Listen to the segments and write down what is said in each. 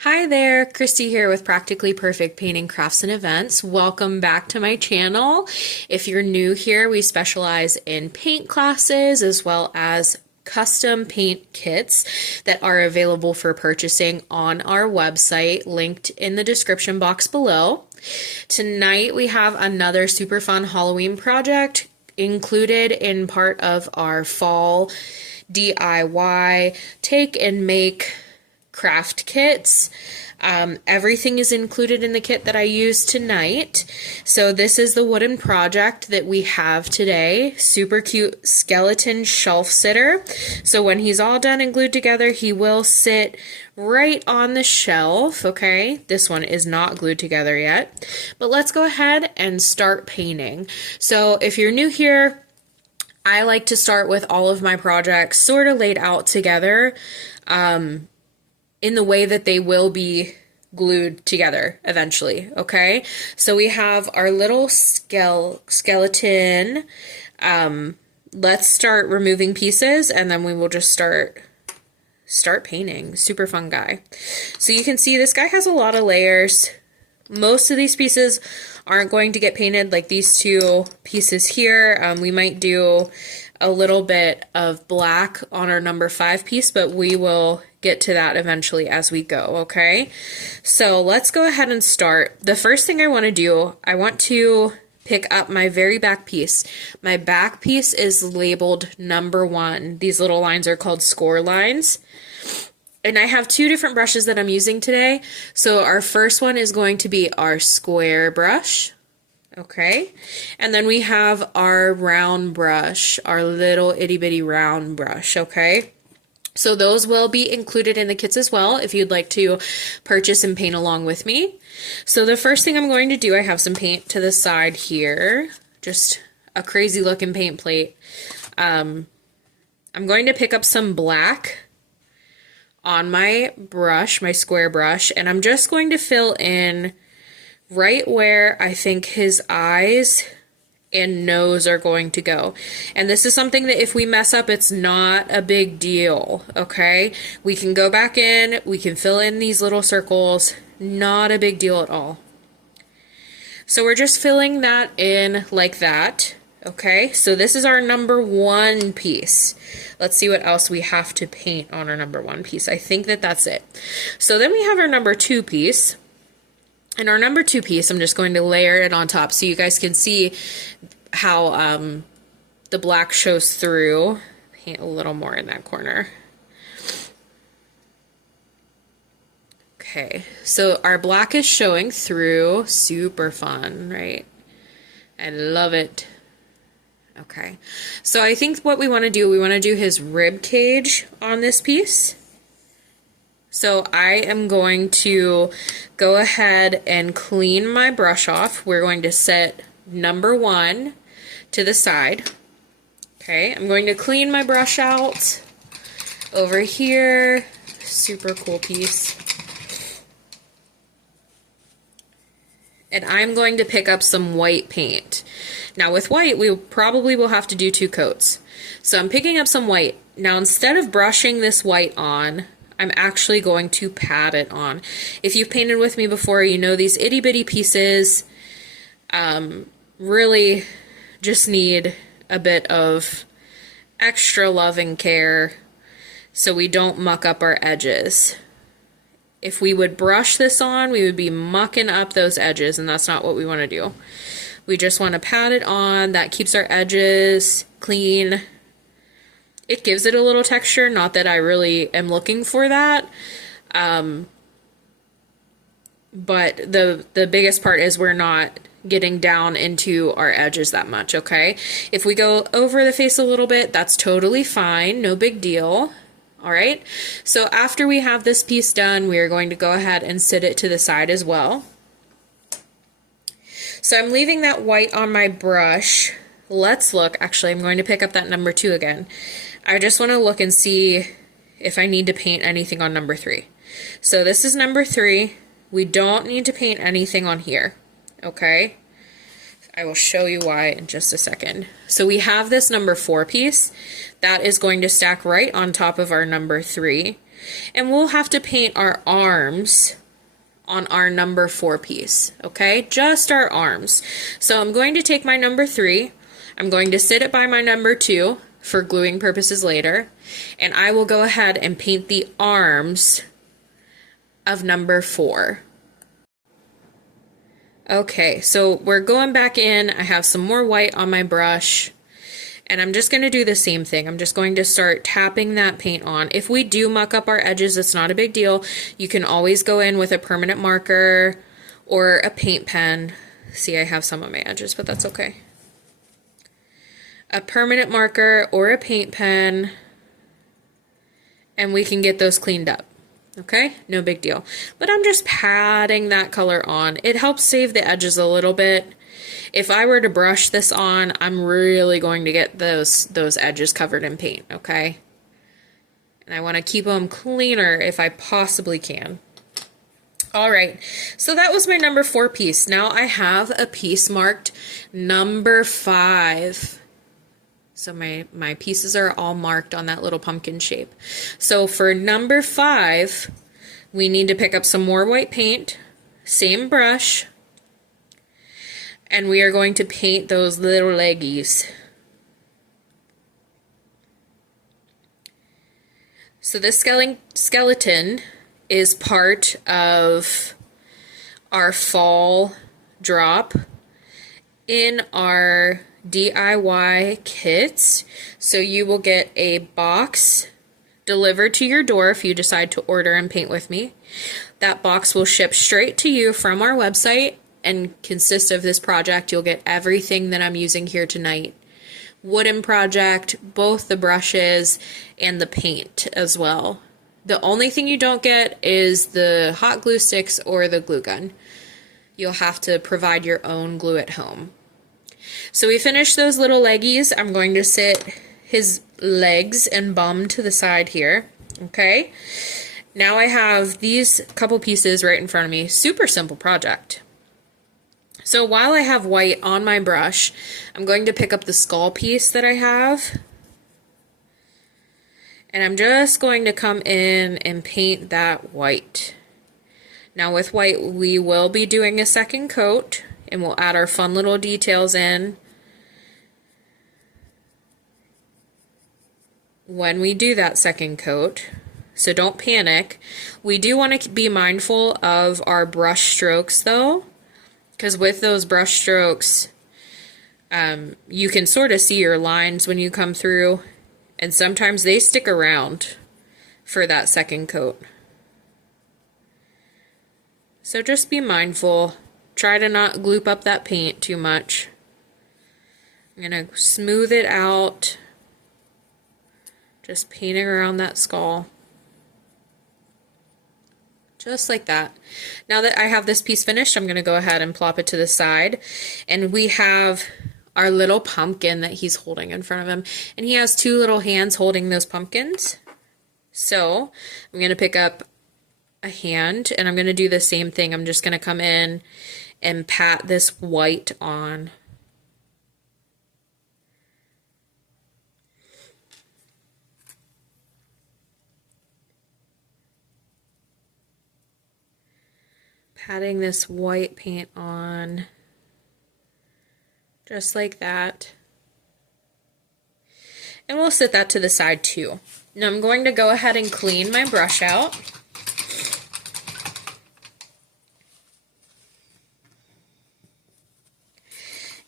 Hi there, Christy here with Practically Perfect Painting Crafts and Events. Welcome back to my channel. If you're new here, we specialize in paint classes as well as custom paint kits that are available for purchasing on our website, linked in the description box below. Tonight we have another super fun Halloween project included in part of our fall DIY take and make craft kits. Everything is included in the kit that I use tonight. So this is the wooden project that we have today. Super cute skeleton shelf sitter. So when he's all done and glued together, he will sit right on the shelf. Okay, this one is not glued together yet, but let's go ahead and start painting. So if you're new here, I like to start with all of my projects sort of laid out together, in the way that they will be glued together eventually, okay? So we have our little skeleton. Let's start removing pieces and then we will just start painting. Super fun guy. So you can see this guy has a lot of layers. Most of these pieces aren't going to get painted, like these two pieces here. We might do a little bit of black on our number 5 piece, but we will get to that eventually as we go, okay? So let's go ahead and start. The first thing I want to do, I want to pick up my very back piece. My back piece is labeled number 1. These little lines are called score lines. And I have 2 different brushes that I'm using today. So our first one is going to be our square brush. Okay, and then we have our round brush, our little itty bitty round brush, okay? So those will be included in the kits as well if you'd like to purchase and paint along with me. So the first thing I'm going to do, I have some paint to the side here, just a crazy looking paint plate. I'm going to pick up some black on my brush, my square brush, and I'm just going to fill in right where I think his eyes and nose are going to go. And this is something that if we mess up, it's not a big deal, okay? We can go back in, we can fill in these little circles, not a big deal at all. So we're just filling that in like that, okay? So this is our number 1 piece. Let's see what else we have to paint on our number 1 piece. I think that that's it. So then we have our number 2 piece. And our number 2 piece, I'm just going to layer it on top so you guys can see how the black shows through. Paint a little more in that corner. Okay, so our black is showing through. Super fun, right? I love it. Okay, so I think what we want to do his rib cage on this piece. So I am going to go ahead and clean my brush off. We're going to set number 1 to the side. Okay, I'm going to clean my brush out over here. Super cool piece. And I'm going to pick up some white paint. Now with white, we probably will have to do 2 coats. So I'm picking up some white. Now instead of brushing this white on, I'm actually going to pat it on. If you've painted with me before, you know these itty bitty pieces really just need a bit of extra love and care so we don't muck up our edges. If we would brush this on, we would be mucking up those edges, and that's not what we want to do. We just want to pat it on. That keeps our edges clean. It gives it a little texture, not that I really am looking for that. But the biggest part is we're not getting down into our edges that much, okay? If we go over the face a little bit, that's totally fine, no big deal. All right, so after we have this piece done, we are going to go ahead and sit it to the side as well. So I'm leaving that white on my brush. Let's look. Actually, I'm going to pick up that number 2 again. I just want to look and see if I need to paint anything on number 3. So this is number 3. We don't need to paint anything on here, okay? I will show you why in just a second. So we have this number 4 piece that is going to stack right on top of our number 3, and we'll have to paint our arms on our number 4 piece, okay? Just our arms. So I'm going to take my number 3, I'm going to sit it by my number 2 for gluing purposes later, and I will go ahead and paint the arms of number 4. Okay, so we're going back in. I have some more white on my brush, and I'm just going to do the same thing. I'm just going to start tapping that paint on. If we do muck up our edges, it's not a big deal. You can always go in with a permanent marker or a paint pen. See, I have some on my edges, but that's okay. A permanent marker or a paint pen, and we can get those cleaned up. Okay, no big deal. But I'm just patting that color on. It helps save the edges a little bit. If I were to brush this on, I'm really going to get those edges covered in paint, okay? And I want to keep them cleaner if I possibly can. All right, so that was my number 4 piece. Now I have a piece marked number 5. So my pieces are all marked on that little pumpkin shape. So for number 5, we need to pick up some more white paint, same brush, and we are going to paint those little leggies. So this skeleton is part of our fall drop in our DIY kits. So you will get a box delivered to your door if you decide to order and paint with me. That box will ship straight to you from our website and consist of this project. You'll get everything that I'm using here tonight. Wooden project, both the brushes and the paint as well. The only thing you don't get is the hot glue sticks or the glue gun. You'll have to provide your own glue at home. So we finished those little leggies. I'm going to sit his legs and bum to the side here. Okay. Now I have these couple pieces right in front of me. Super simple project. So while I have white on my brush, I'm going to pick up the skull piece that I have. And I'm just going to come in and paint that white. Now with white, we will be doing a second coat, and we'll add our fun little details in when we do that second coat. So don't panic. We do want to be mindful of our brush strokes though, because with those brush strokes, you can sort of see your lines when you come through, and sometimes they stick around for that second coat. So just be mindful. Try to not gloop up that paint too much. I'm going to smooth it out. Just painting around that skull. Just like that. Now that I have this piece finished, I'm going to go ahead and plop it to the side. And we have our little pumpkin that he's holding in front of him. And he has 2 little hands holding those pumpkins. So I'm going to pick up a hand, and I'm going to do the same thing. I'm just going to come in and pat this white on. Patting this white paint on, just like that. And we'll set that to the side too. Now I'm going to go ahead and clean my brush out.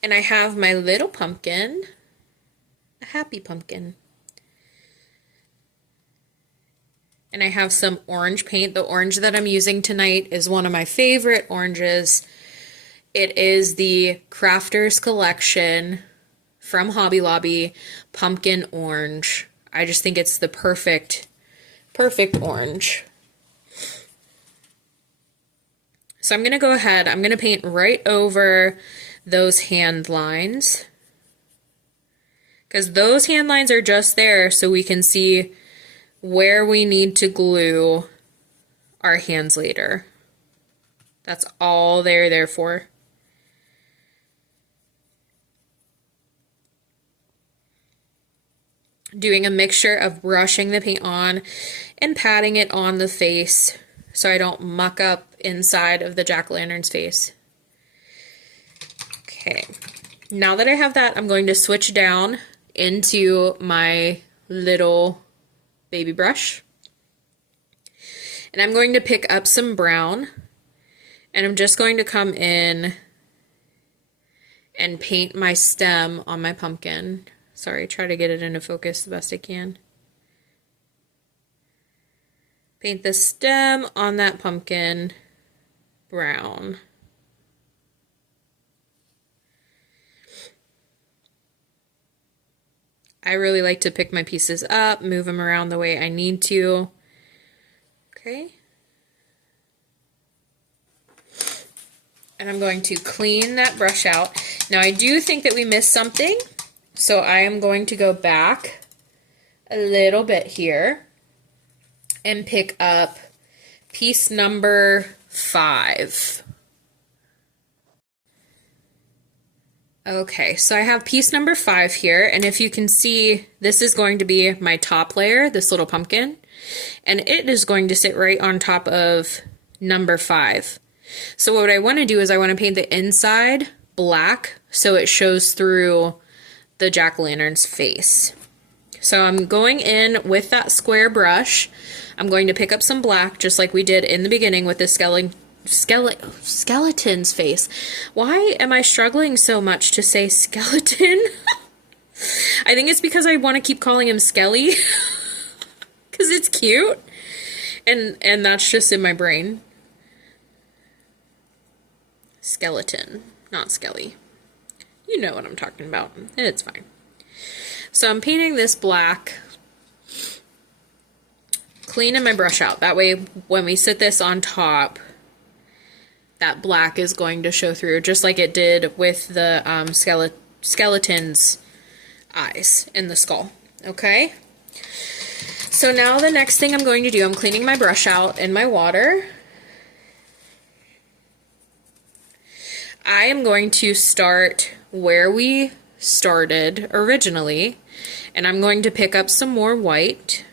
And I have my little pumpkin, a happy pumpkin. And I have some orange paint. The orange that I'm using tonight is one of my favorite oranges. It is the Crafters Collection from Hobby Lobby Pumpkin Orange. I just think it's the perfect orange. So I'm going to go ahead, I'm going to paint right over those hand lines, because those hand lines are just there so we can see where we need to glue our hands later. That's all they're there for. doing a mixture of brushing the paint on and patting it on the face so I don't muck up inside of the jack-o'-lantern's face. Okay, now that I have that, I'm going to switch down into my little baby brush. And I'm going to pick up some brown, and I'm just going to come in and paint my stem on my pumpkin. Sorry, try to get it into focus the best I can. Paint the stem on that pumpkin brown. I really like to pick my pieces up, move them around the way I need to. Okay. And I'm going to clean that brush out. Now I do think that we missed something, so I am going to go back a little bit here and pick up piece number 5. Okay, so I have piece number 5 here, and if you can see, this is going to be my top layer, this little pumpkin, and it is going to sit right on top of number 5. So what I want to do is I want to paint the inside black so it shows through the jack-o'-lantern's face. So I'm going in with that square brush. I'm going to pick up some black just like we did in the beginning with the skeleton's face. Why am I struggling so much to say skeleton? I think it's because I want to keep calling him Skelly because it's cute, and that's just in my brain. Skeleton, not Skelly. You know what I'm talking about, and it's fine. So I'm painting this black, cleaning my brush out. That way, when we sit this on top, that black is going to show through, just like it did with the skeleton's eyes in the skull. Okay? So now the next thing I'm going to do, I'm cleaning my brush out in my water. I am going to start where we started originally, and I'm going to pick up some more white,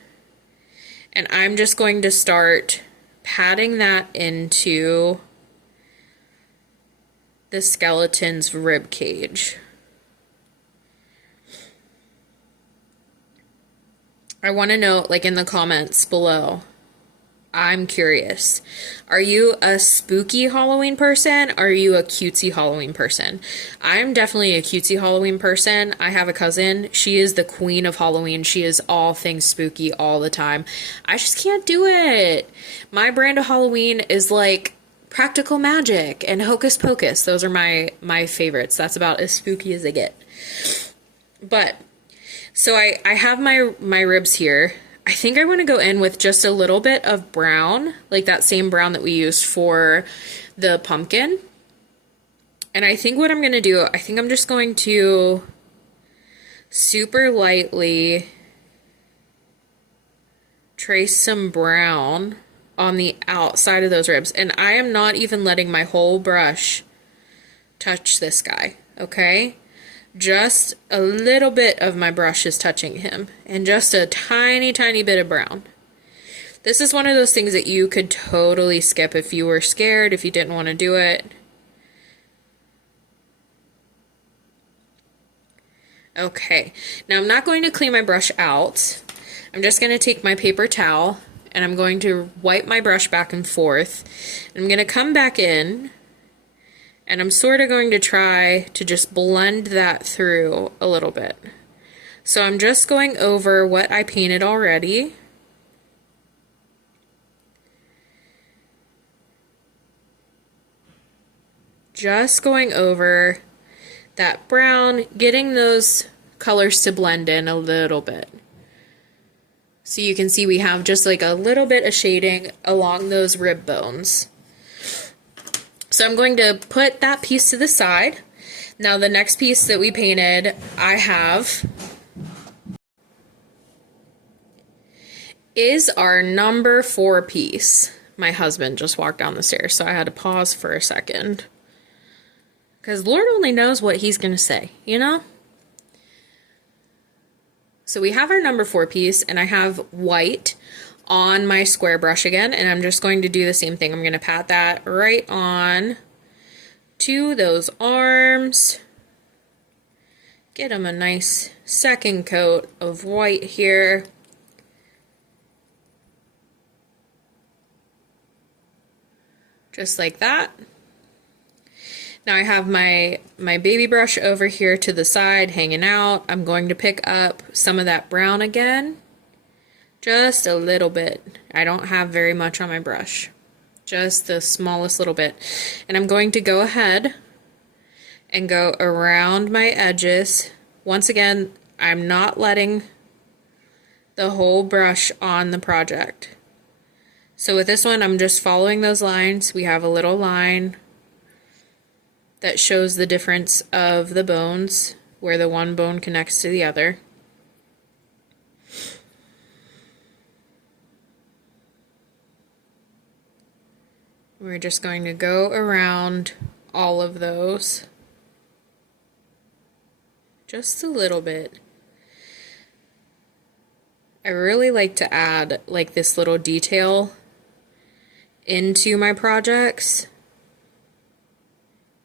and I'm just going to start patting that into the skeleton's rib cage. I want to know, like, in the comments below, I'm curious. Are you a spooky Halloween person? Or are you a cutesy Halloween person? I'm definitely a cutesy Halloween person. I have a cousin. She is the queen of Halloween. She is all things spooky all the time. I just can't do it. My brand of Halloween is like practical magic and hocus pocus. Those are my favorites. That's about as spooky as they get. But, so I have my ribs here. I think I want to go in with just a little bit of brown, like that same brown that we used for the pumpkin. And I think what I'm going to do, I think I'm just going to super lightly trace some brown on the outside of those ribs. And I am not even letting my whole brush touch this guy, okay? Just a little bit of my brush is touching him, and just a tiny, tiny bit of brown. This is one of those things that you could totally skip if you were scared, if you didn't want to do it. Okay, now I'm not going to clean my brush out. I'm just going to take my paper towel, and I'm going to wipe my brush back and forth. I'm going to come back in, and I'm sort of going to try to just blend that through a little bit. So I'm just going over what I painted already. Just going over that brown, getting those colors to blend in a little bit. So you can see we have just like a little bit of shading along those rib bones. So I'm going to put that piece to the side. Now the next piece that we painted, I have, is our number 4 piece. My husband just walked down the stairs, so I had to pause for a second. Because Lord only knows what he's going to say, you know? So we have our number 4 piece, and I have white on my square brush again, and I'm just going to do the same thing. I'm going to pat that right on to those arms. Get them a nice second coat of white here. Just like that. Now I have my baby brush over here to the side hanging out. I'm going to pick up some of that brown again. Just a little bit. I don't have very much on my brush. Just the smallest little bit. And I'm going to go ahead and go around my edges. Once again, I'm not letting the whole brush on the project. So with this one, I'm just following those lines. We have a little line that shows the difference of the bones, where the one bone connects to the other. We're just going to go around all of those. Just a little bit. I really like to add like this little detail into my projects.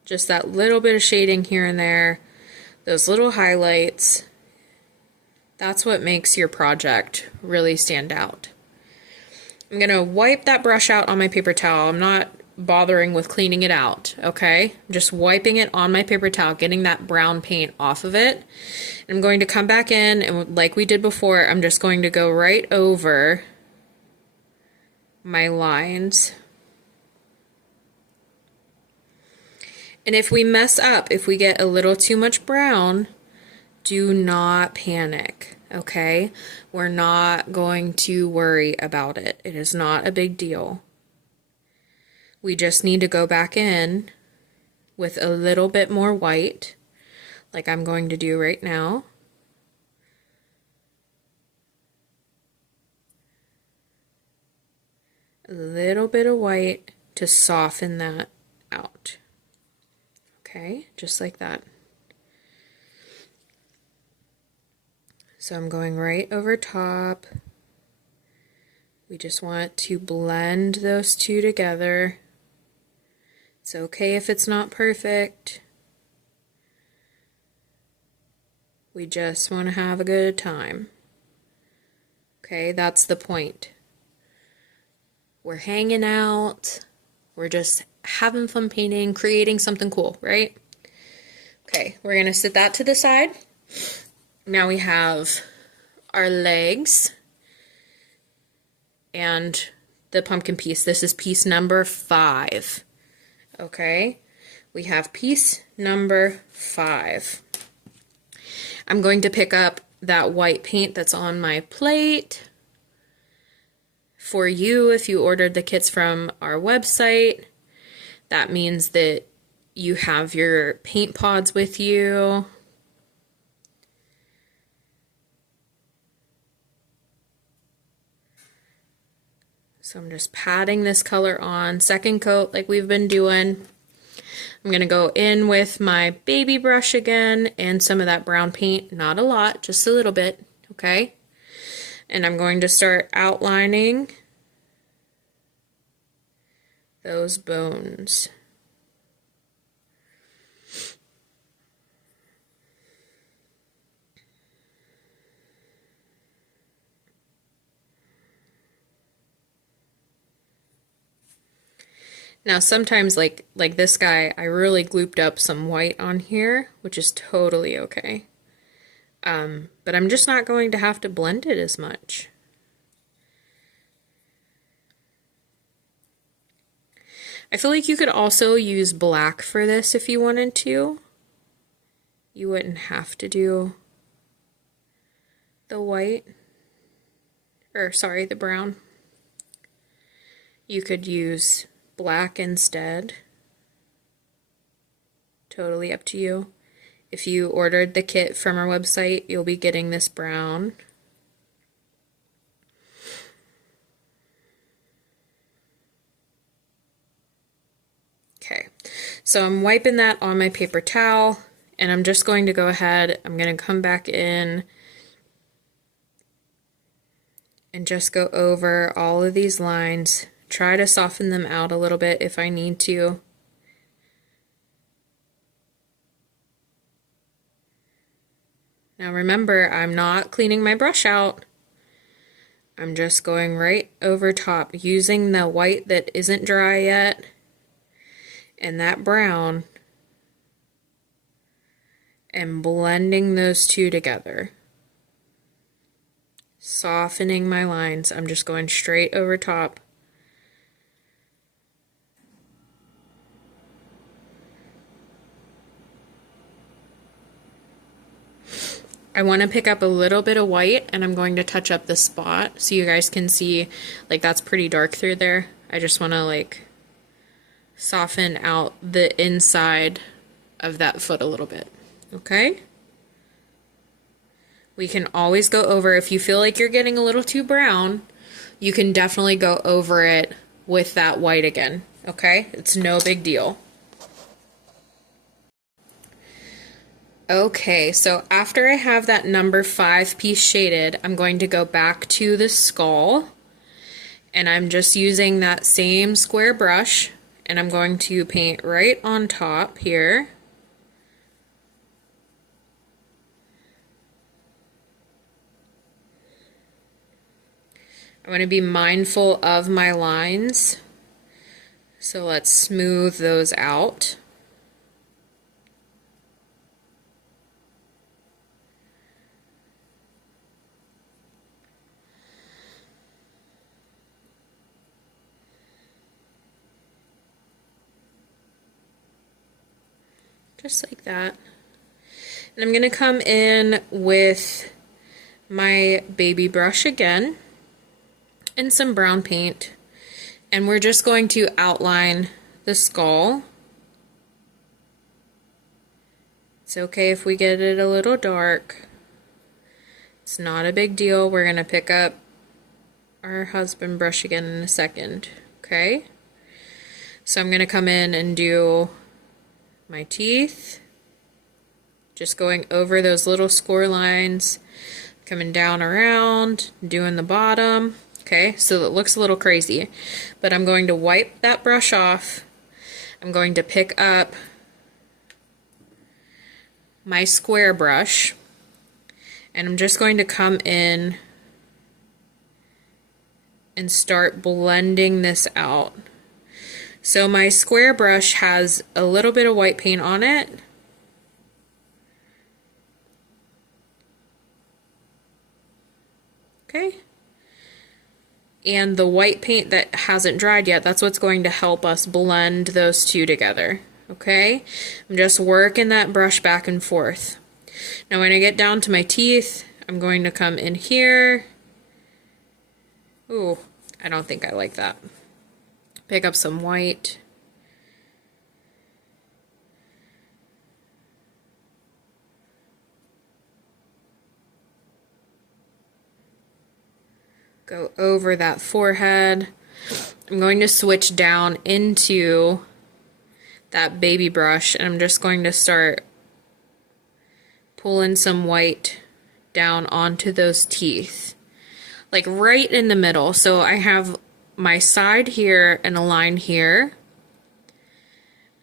Just that little bit of shading here and there, those little highlights. That's what makes your project really stand out. I'm going to wipe that brush out on my paper towel. I'm not bothering with cleaning it out, okay? I'm just wiping it on my paper towel, getting that brown paint off of it. And I'm going to come back in, and like we did before, I'm just going to go right over my lines. And if we mess up, if we get a little too much brown, do not panic, okay? We're not going to worry about it. It is not a big deal. We just need to go back in with a little bit more white, like I'm going to do right now. A little bit of white to soften that out. Okay, just like that. So I'm going right over top. We just want to blend those two together. It's okay if it's not perfect. We just want to have a good time. Okay, that's the point. We're hanging out. We're just having fun painting, creating something cool, right? Okay, we're going to set that to the side. Now we have our legs and the pumpkin piece. This is piece number 5. Okay, we have piece number 5. I'm going to pick up that white paint that's on my plate. For you, if you ordered the kits from our website, that means that you have your paint pods with you. So I'm just patting this color on, second coat like we've been doing. I'm going to go in with my baby brush again and some of that brown paint, not a lot, just a little bit, okay? And I'm going to start outlining those bones. Now sometimes like this guy, I really glooped up some white on here, which is totally okay. But I'm just not going to have to blend it as much. I feel like you could also use black for this if you wanted to. You wouldn't have to do the white, or sorry, the brown. You could use black instead. Totally up to you. If you ordered the kit from our website, you'll be getting this brown. Okay, so I'm wiping that on my paper towel, and I'm just going to go ahead, I'm going to come back in and just go over all of these lines. Try to soften them out a little bit if I need to. Now remember, I'm not cleaning my brush out. I'm just going right over top using the white that isn't dry yet and that brown and blending those two together. Softening my lines. I'm just going straight over top. I want to pick up a little bit of white and I'm going to touch up the spot so you guys can see, like, that's pretty dark through there. I just want to like soften out the inside of that foot a little bit. Okay? We can always go over, if you feel like you're getting a little too brown, you can definitely go over it with that white again. Okay? It's no big deal. Okay, so after I have that number 5 piece shaded, I'm going to go back to the skull, and I'm just using that same square brush, and I'm going to paint right on top here. I want to be mindful of my lines, so let's smooth those out. Just like that. And I'm going to come in with my baby brush again and some brown paint, and we're just going to outline the skull. It's okay if we get it a little dark. It's not a big deal. We're going to pick up our husband brush again in a second. Okay? So I'm going to come in and do my teeth, just going over those little score lines, coming down around, doing the bottom. Okay, so it looks a little crazy, but I'm going to wipe that brush off. I'm going to pick up my square brush, and I'm just going to come in and start blending this out. So my square brush has a little bit of white paint on it. Okay. And the white paint that hasn't dried yet, that's what's going to help us blend those two together. Okay? I'm just working that brush back and forth. Now when I get down to my teeth, I'm going to come in here. Ooh, I don't think I like that. Pick up some white. Go over that forehead. I'm going to switch down into that baby brush, and I'm just going to start pulling some white down onto those teeth, like right in the middle. So I have my side here and a line here.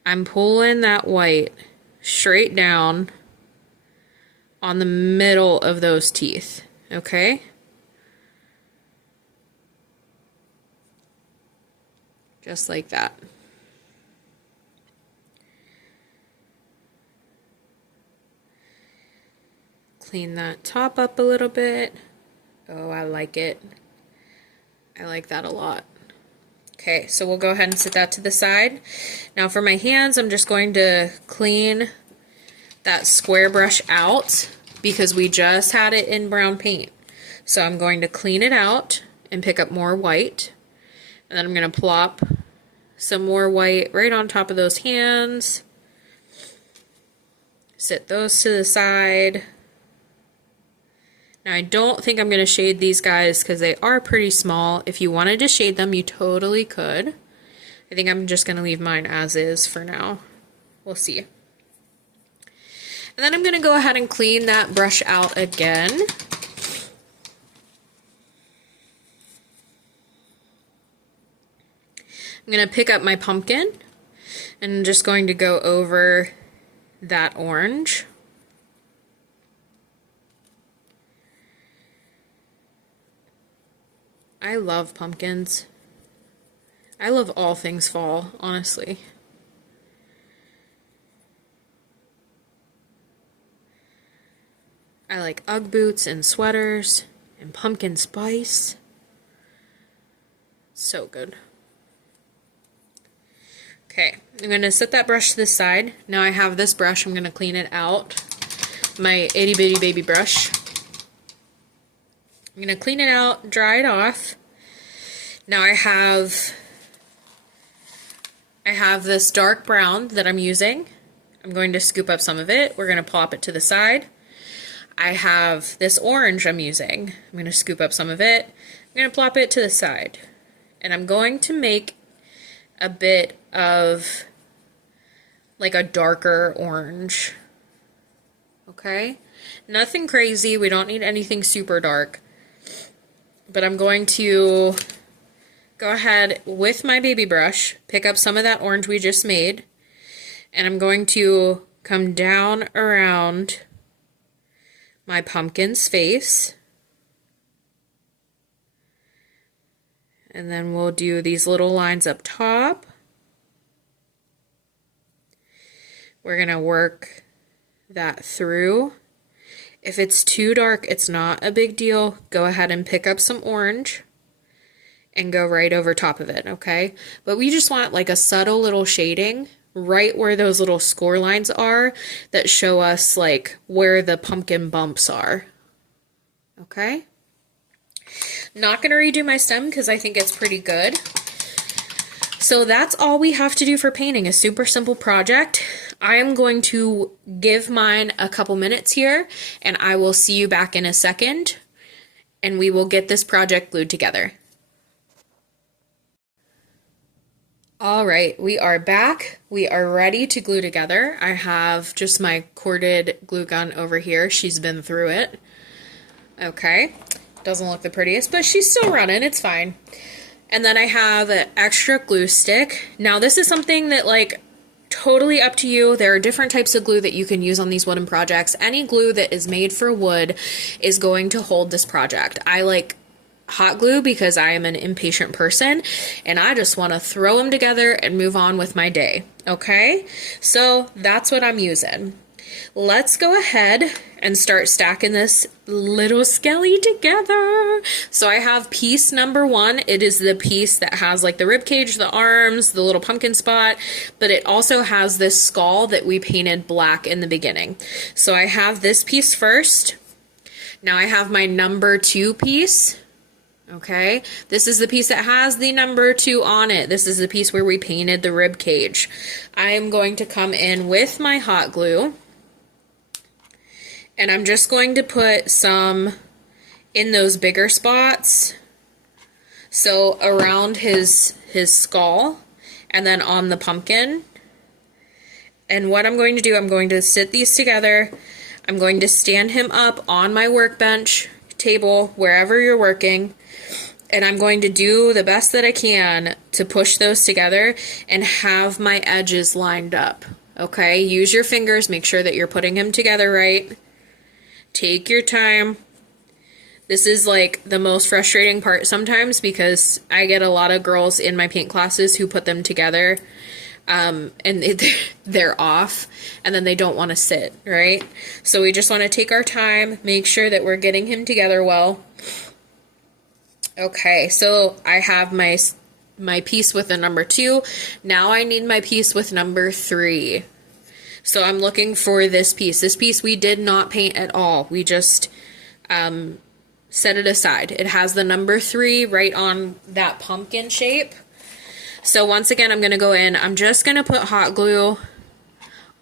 I'm pulling that white straight down on the middle of those teeth. Okay? Just like that. Clean that top up a little bit. Oh, I like it. I like that a lot. Okay, so we'll go ahead and set that to the side. Now for my hands, I'm just going to clean that square brush out because we just had it in brown paint. So I'm going to clean it out and pick up more white. And then I'm going to plop some more white right on top of those hands. Set those to the side. Now I don't think I'm going to shade these guys because they are pretty small. If you wanted to shade them, you totally could. I think I'm just going to leave mine as is for now. We'll see. And then I'm going to go ahead and clean that brush out again. I'm I'm going to pick up my pumpkin and I'm just going to go over that orange. I love pumpkins. I love all things fall, honestly. I like Ugg boots and sweaters and pumpkin spice. So good. Okay, I'm going to set that brush to the side. Now I have this brush, I'm going to clean it out. My itty bitty baby brush. I'm going to clean it out, dry it off. Now I have this dark brown that I'm using. I'm going to scoop up some of it. We're going to plop it to the side. I have this orange I'm using. I'm going to scoop up some of it. I'm going to plop it to the side. And I'm going to make a bit of like a darker orange. Okay? Nothing crazy. We don't need anything super dark. But I'm going to go ahead with my baby brush, pick up some of that orange we just made, and I'm going to come down around my pumpkin's face. And then we'll do these little lines up top. We're going to work that through. If it's too dark, it's not a big deal. Go ahead and pick up some orange and go right over top of it, okay? But we just want like a subtle little shading right where those little score lines are that show us like where the pumpkin bumps are, okay? Not gonna redo my stem because I think it's pretty good. So that's all we have to do for painting, a super simple project. I am going to give mine a couple minutes here and I will see you back in a second and we will get this project glued together. All right, we are back. We are ready to glue together. I have just my corded glue gun over here. She's been through it. Okay, doesn't look the prettiest, but she's still running. It's fine. And then I have an extra glue stick. Now this is something that like totally up to you. There are different types of glue that you can use on these wooden projects. Any glue that is made for wood is going to hold this project. I like hot glue because I am an impatient person and I just want to throw them together and move on with my day. Okay, so that's what I'm using. Let's go ahead and start stacking this little Skelly together. So I have piece number 1. It is the piece that has like the rib cage, the arms, the little pumpkin spot, but it also has this skull that we painted black in the beginning. So I have this piece first. Now I have my number 2 piece. Okay, this is the piece that has the number 2 on it. This is the piece where we painted the rib cage. I am going to come in with my hot glue and I'm just going to put some in those bigger spots. So around his skull and then on the pumpkin. And what I'm going to do, I'm going to sit these together. I'm going to stand him up on my workbench, table, wherever you're working. And I'm going to do the best that I can to push those together and have my edges lined up. Okay, use your fingers, make sure that you're putting them together right. Take your time. This is like the most frustrating part sometimes because I get a lot of girls in my paint classes who put them together and they're off and then they don't want to sit, right? So we just want to take our time, make sure that we're getting him together well. Okay, so I have my piece with the number 2. Now I need my piece with number 3. So I'm looking for this piece. This piece we did not paint at all. We just set it aside. It has the number 3 right on that pumpkin shape. So once again, I'm going to go in. I'm just going to put hot glue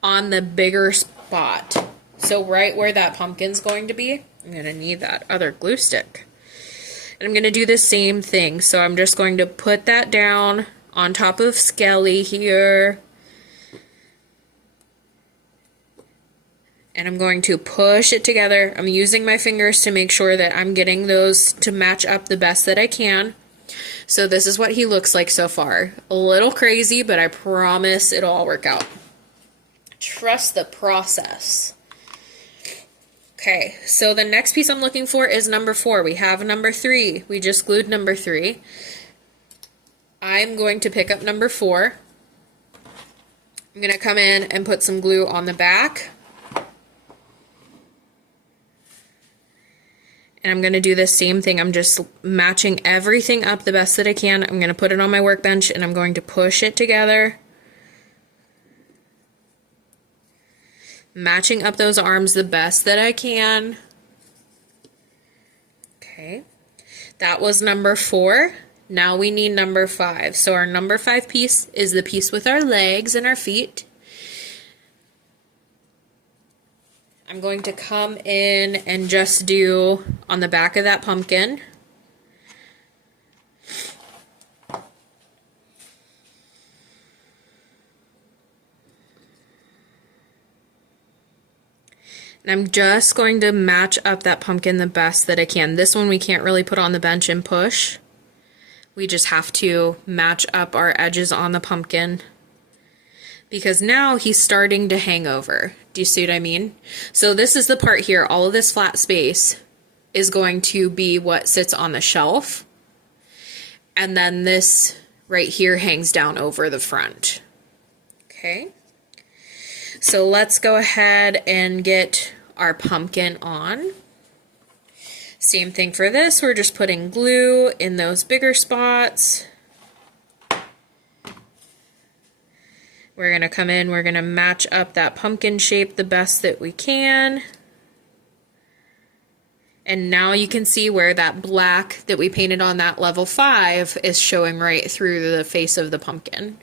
on the bigger spot. So right where that pumpkin's going to be, I'm going to need that other glue stick. And I'm going to do the same thing. So I'm just going to put that down on top of Skelly here. And I'm going to push it together. I'm using my fingers to make sure that I'm getting those to match up the best that I can. So this is what he looks like so far. A little crazy, but I promise it'll all work out. Trust the process. Okay, so the next piece I'm looking for is number 4. We have number 3. We just glued number 3. I'm going to pick up number 4. I'm going to come in and put some glue on the back. And I'm going to do the same thing. I'm just matching everything up the best that I can. I'm going to put it on my workbench and I'm going to push it together. Matching up those arms the best that I can. Okay. That was number 4. Now we need number 5. So our number 5 piece is the piece with our legs and our feet. I'm going to come in and just do on the back of that pumpkin. And I'm just going to match up that pumpkin the best that I can. This one we can't really put on the bench and push. We just have to match up our edges on the pumpkin. Because now he's starting to hang over. Do you see what I mean? So this is the part here, all of this flat space is going to be what sits on the shelf. And then this right here hangs down over the front. Okay. So let's go ahead and get our pumpkin on. Same thing for this, we're just putting glue in those bigger spots. We're going to come in, we're going to match up that pumpkin shape the best that we can. And now you can see where that black that we painted on that level 5 is showing right through the face of the pumpkin.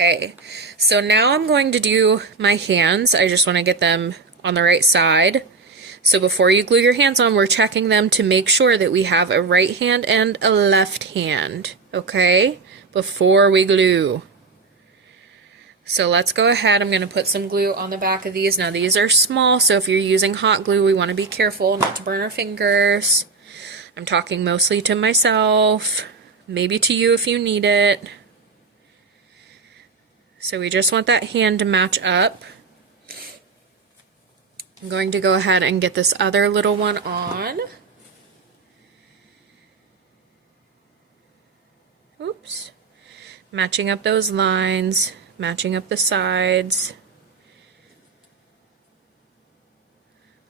Okay, so now I'm going to do my hands. I just want to get them on the right side. So before you glue your hands on, we're checking them to make sure that we have a right hand and a left hand, okay? Before we glue. So let's go ahead. I'm going to put some glue on the back of these. Now these are small, so if you're using hot glue, we want to be careful not to burn our fingers. I'm talking mostly to myself, maybe to you if you need it. So we just want that hand to match up. I'm going to go ahead and get this other little one on. Oops. Matching up those lines, matching up the sides.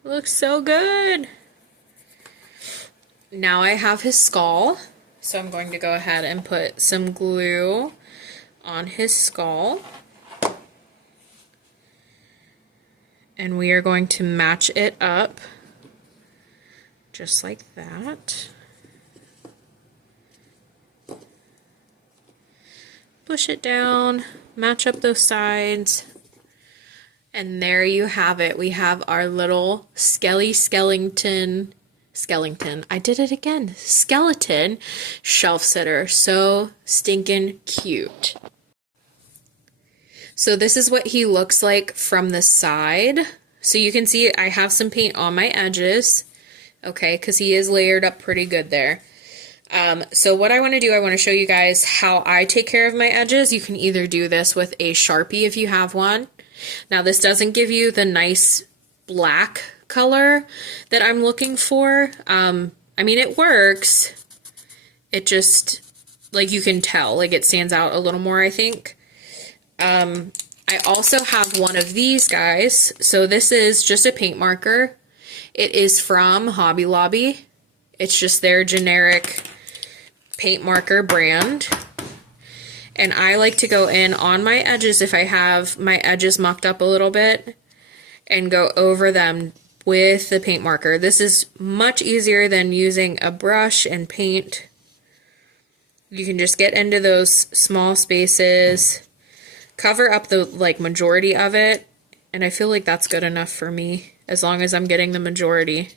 Looks so good. Now I have his skull, so I'm going to go ahead and put some glue on his skull. And we are going to match it up just like that. Push it down, match up those sides, and there you have it. We have our little Skelly skeleton, I did it again, skeleton shelf sitter. So stinking cute. So this is what he looks like from the side. So you can see I have some paint on my edges, okay, because he is layered up pretty good there. So what I want to do, I want to show you guys how I take care of my edges. You can either do this with a Sharpie if you have one. Now this doesn't give you the nice black color that I'm looking for. I mean, it works. It just, like, you can tell, like, it stands out a little more, I think. I also have one of these guys. So this is just a paint marker. It is from Hobby Lobby. It's just their generic paint marker brand. And I like to go in on my edges if I have my edges mucked up a little bit and go over them with the paint marker. This is much easier than using a brush and paint. You can just get into those small spaces, cover up the majority of it, and I feel like that's good enough for me as long as I'm getting the majority.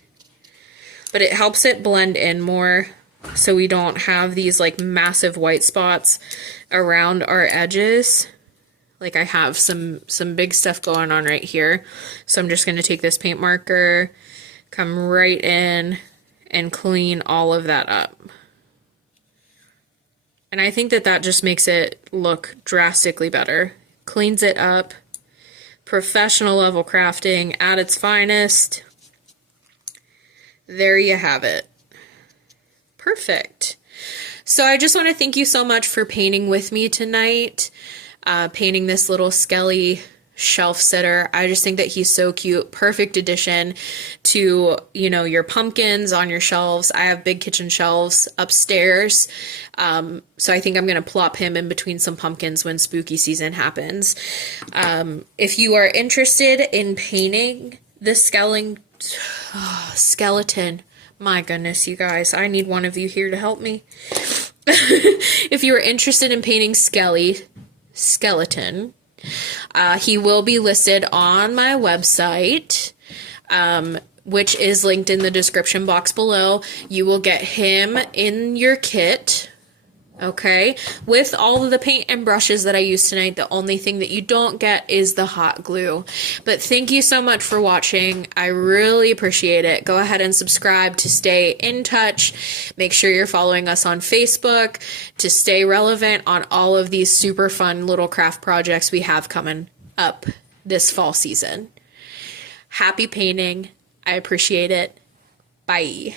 But it helps it blend in more so we don't have these massive white spots around our edges. Like I have some big stuff going on right here. So I'm just going to take this paint marker, come right in and clean all of that up. And I think that that just makes it look drastically better. Cleans it up. Professional level crafting at its finest. There you have it. Perfect. So I just want to thank you so much for painting with me tonight. Painting this little Skelly shelf sitter. I just think that he's so cute. Perfect addition to, you know, your pumpkins on your shelves. I have big kitchen shelves upstairs. So I think I'm going to plop him in between some pumpkins when spooky season happens. If you are interested in painting the skeleton, my goodness, you guys, I need one of you here to help me. If you are interested in painting skeleton, he will be listed on my website, which is linked in the description box below. You will get him in your kit, okay, with all of the paint and brushes that I used tonight. The only thing that you don't get is the hot glue. But thank you so much for watching. I really appreciate it. Go ahead and subscribe to stay in touch. Make sure you're following us on Facebook to stay relevant on all of these super fun little craft projects we have coming up this fall season. Happy painting. I appreciate it. Bye.